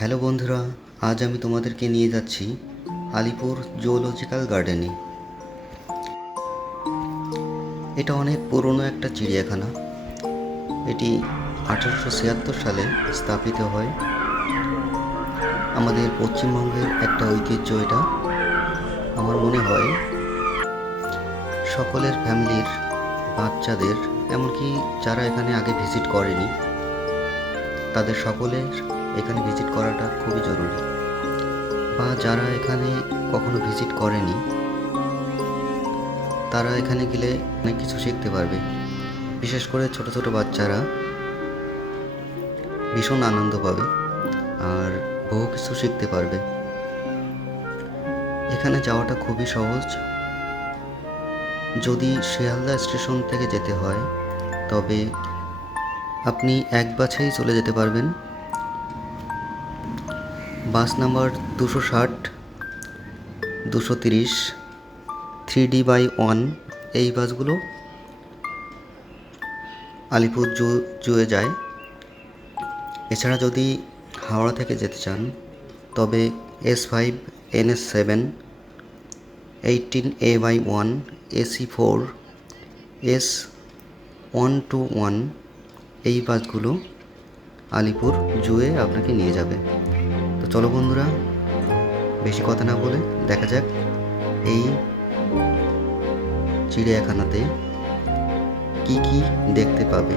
Hello বন্ধুরা, আজ আমি তোমাদেরকে নিয়ে যাচ্ছি আলিপুর জুওলজিক্যাল গার্ডেনে। এটা অনেক পুরনো একটা চিড়িয়াখানা। এটি 1876 সালে স্থাপিত হয়। আমাদের পশ্চিমবঙ্গের একটা ঐতিহ্য এটা। আমার মনে হয় সকলের ফ্যামিলির বাচ্চাদের, এমনকি যারা এখানে আগে ভিজিট করেনি, তাদের সকলের এখানে ভিজিট করাটা খুবই জরুরি। বা যারা এখানে কখনো ভিজিট করেনি, তারা এখানে গেলে অনেক কিছু শিখতে পারবে। বিশেষ করে ছোট ছোট বাচ্চারা ভীষণ আনন্দ পাবে আর বহু কিছু শিখতে পারবে। এখানে যাওয়াটা খুবই সহজ। যদি শিয়ালদা স্টেশন থেকে যেতে হয় তবে আপনি এক বাসেই চলে যেতে পারবেন। বাস নাম্বার 260, 230, 3D/1 এই বাসগুলো আলিপুর জুয়ে যায়। এছাড়া যদি হাওড়া থেকে যেতে চান তবে S5, NS7, 18A/1, AC4, S121 এই বাসগুলো আলিপুর জুয়ে আপনাকে নিয়ে যাবে। তো চলো বন্ধুরা, বেশি কথা না বলে দেখা যাক এই চিড়িয়াখানাতে কি কি দেখতে পাবে।